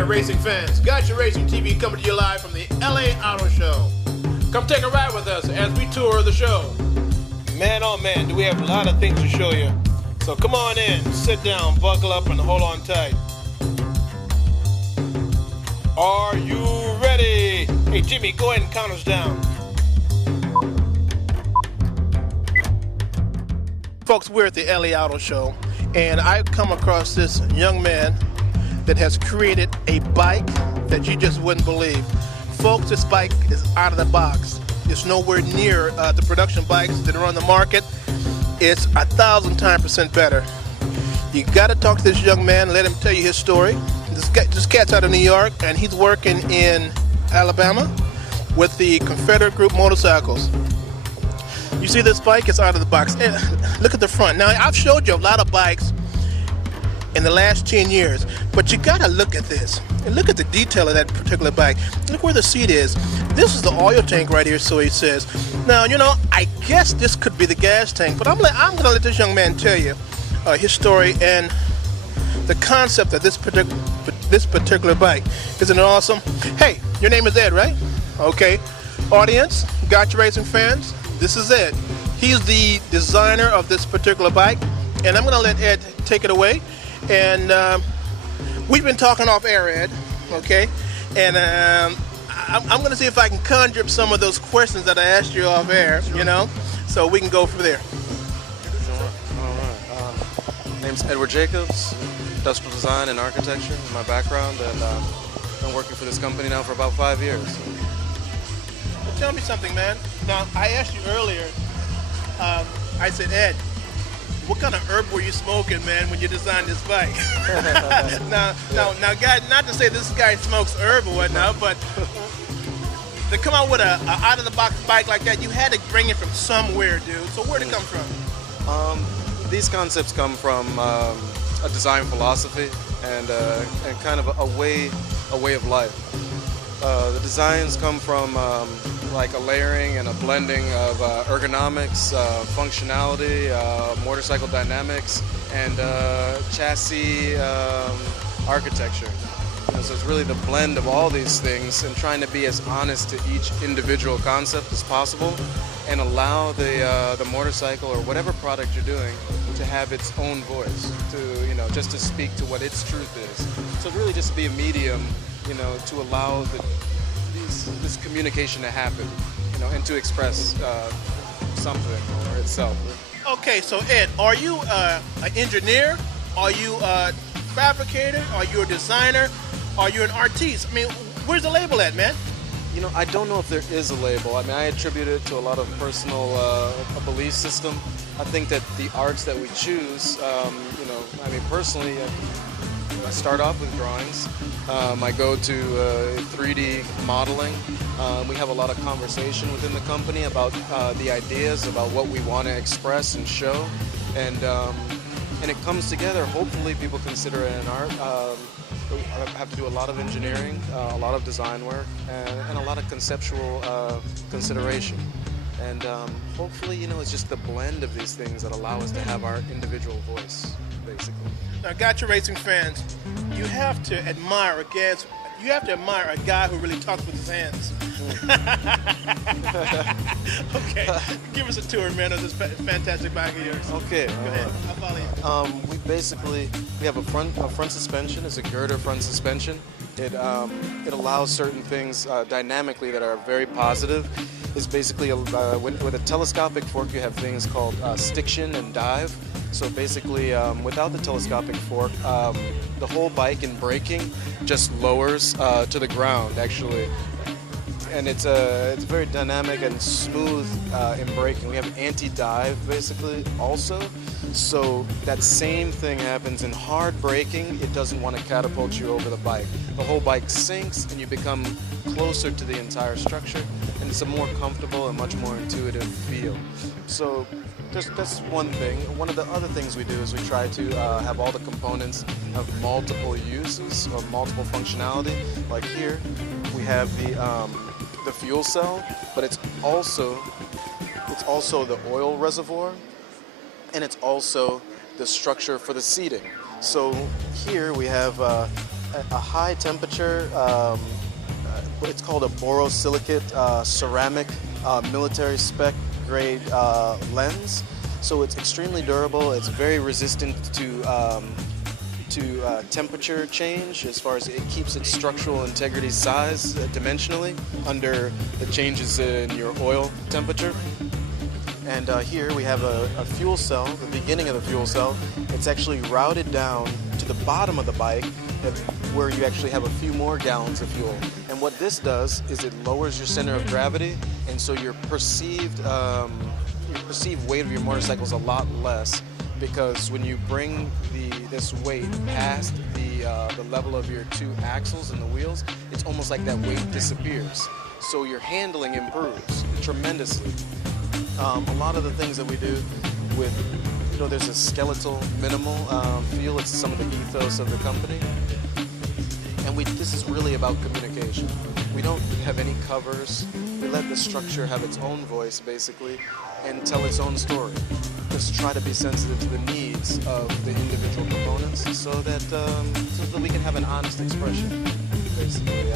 there, racing fans. Gotcha Racing TV coming to you live from the LA Auto Show. Come take a ride with us as we tour the show. Man, oh man, do we have a lot of things to show you. So come on in, sit down, buckle up, and hold on tight. Are you ready? Hey, Jimmy, go ahead and count us down. Folks, we're at the LA Auto Show, and I've come across this young man that has created a bike that you just wouldn't believe. Folks, this bike is out of the box. It's nowhere near the production bikes that are on the market. It's 1,000 times better. You got to talk to this young man, let him tell you his story. This cat's out of New York, and he's working in Alabama with the Confederate Motorcycles. You see this bike? It's out of the box. Look at the front. Now, I've showed you a lot of bikes in the last 10 years, but you got to look at this. And look at the detail of that particular bike. Look where the seat is. This is the oil tank right here, so he says. Now, you know, I guess this could be the gas tank, but I'm going to let this young man tell you his story and the concept of this particular bike. Isn't it awesome? Hey, your name is Ed, right? Okay. Audience, Gotcha Racing fans, this is Ed. He's the designer of this particular bike, and I'm going to let Ed take it away. And we've been talking off air, Ed, okay? And I'm going to see if I can conjure up some of those questions that I asked you off air, you know, so we can go from there. All right. My name's Edward Jacobs, industrial design and architecture in my background, and I've been working for this company now for about 5 years. Well, tell me something, man. Now, I asked you earlier, I said, Ed, what kind of herb were you smoking, man, when you designed this bike? now, guys, not to say this guy smokes herb or whatnot, but to come out with a out-of-the-box bike like that, you had to bring it from somewhere, dude. So where'd it come from? These concepts come from a design philosophy and kind of a way of life. The designs come from like a layering and a blending of ergonomics, functionality, motorcycle dynamics, and chassis architecture. So it's really the blend of all these things and trying to be as honest to each individual concept as possible and allow the motorcycle or whatever product you're doing to have its own voice, to, you know, just to speak to what its truth is. So really just be a medium, you know, to allow this communication to happen, you know, and to express something or itself. Okay, so Ed, are you an engineer? Are you a fabricator? Are you a designer? Are you an artiste? I mean, where's the label at, man? You know, I don't know if there is a label. I mean, I attribute it to a lot of personal a belief system. I think that the arts that we choose, you know, I mean, personally, I start off with drawings. I go to 3D modeling. We have a lot of conversation within the company about the ideas, about what we want to express and show, and it comes together. Hopefully, people consider it an art. I have to do a lot of engineering, a lot of design work, and a lot of conceptual consideration. And hopefully, you know, it's just the blend of these things that allow us to have our individual voice, basically. Now, Gotcha Racing fans, you have to admire a guy who really talks with his hands. Okay, give us a tour, man, of this fantastic bike of yours. Okay, go ahead. I'll follow you. We have a front suspension. It's a girder front suspension. It allows certain things dynamically that are very positive. It's basically with a telescopic fork, you have things called stiction and dive. So basically, without the telescopic fork, the whole bike in braking just lowers to the ground, actually. And it's very dynamic and smooth in braking. We have anti-dive, basically, also. So that same thing happens in hard braking. It doesn't want to catapult you over the bike. The whole bike sinks, and you become closer to the entire structure. And it's a more comfortable and much more intuitive feel. So that's one thing. One of the other things we do is we try to have all the components have multiple uses or multiple functionality. Like here, we have the fuel cell, but it's also the oil reservoir, and it's also the structure for the seating. So here we have a high temperature, it's called a borosilicate ceramic military spec grade lens. So it's extremely durable. It's very resistant to temperature change, as far as it keeps its structural integrity size dimensionally under the changes in your oil temperature. And here we have a fuel cell, the beginning of the fuel cell. It's actually routed down to the bottom of the bike where you actually have a few more gallons of fuel. And what this does is it lowers your center of gravity, and so your perceived weight of your motorcycle is a lot less, because when you bring this weight past the level of your two axles and the wheels, it's almost like that weight disappears. So your handling improves tremendously. A lot of the things that we do with, there's a skeletal minimal feel. It's some of the ethos of the company. And this is really about communication. We don't have any covers. We let the structure have its own voice, basically, and tell its own story. Just try to be sensitive to the needs of the individual components so that we can have an honest expression, basically.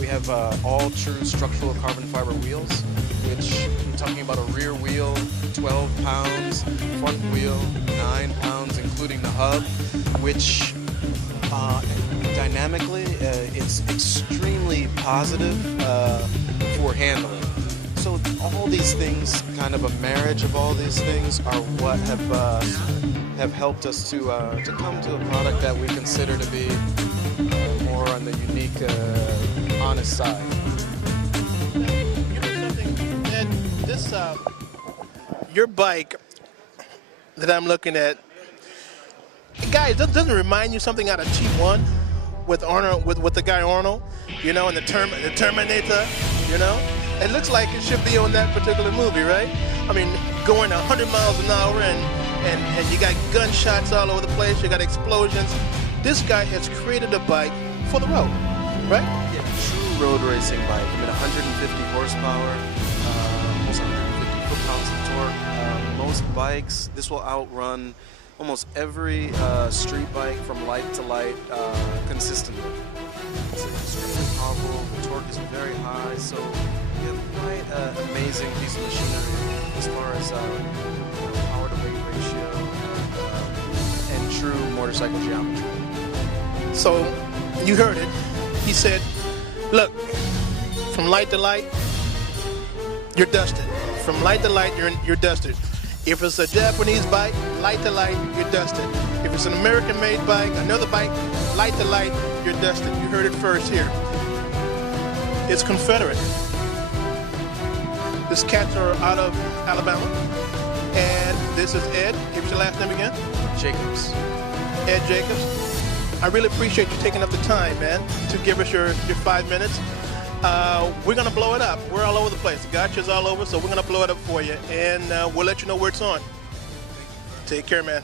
We have all true structural carbon fiber wheels, which I'm talking about a rear wheel, 12 pounds, front wheel, 9 pounds, including the hub, which dynamically, it's extremely positive for handling. So all these things, kind of a marriage of all these things, are what have helped us to come to a product that we consider to be more on the unique, honest side. You know something, Ed, this your bike that I'm looking at, guys, doesn't it remind you something out of T1 with Arnold, with the guy Arnold, and the Terminator, It looks like it should be on that particular movie, right? I mean, going 100 miles an hour and you got gunshots all over the place, you got explosions. This guy has created a bike for the road, right? Yeah, true road racing bike. 150 horsepower, almost 150 foot-pounds of torque. Most bikes, this will outrun almost every street bike from light to light consistently. It's extremely powerful, the torque is very high, so you have quite an amazing piece of machinery as far as power to weight ratio and true motorcycle geometry. So you heard it. He said, look, from light to light, you're dusted. From light to light, you're dusted. If it's a Japanese bike, light to light, you're dusted. If it's an American-made bike, another bike, light to light, you're dusted. You heard it first here. It's Confederate. These cats are out of Alabama. And this is Ed. Give us your last name again. Jacobs. Ed Jacobs. I really appreciate you taking up the time, man, to give us your 5 minutes. We're going to blow it up. We're all over the place. The gotcha's all over, so we're going to blow it up for you. And we'll let you know where it's on. Take care, man.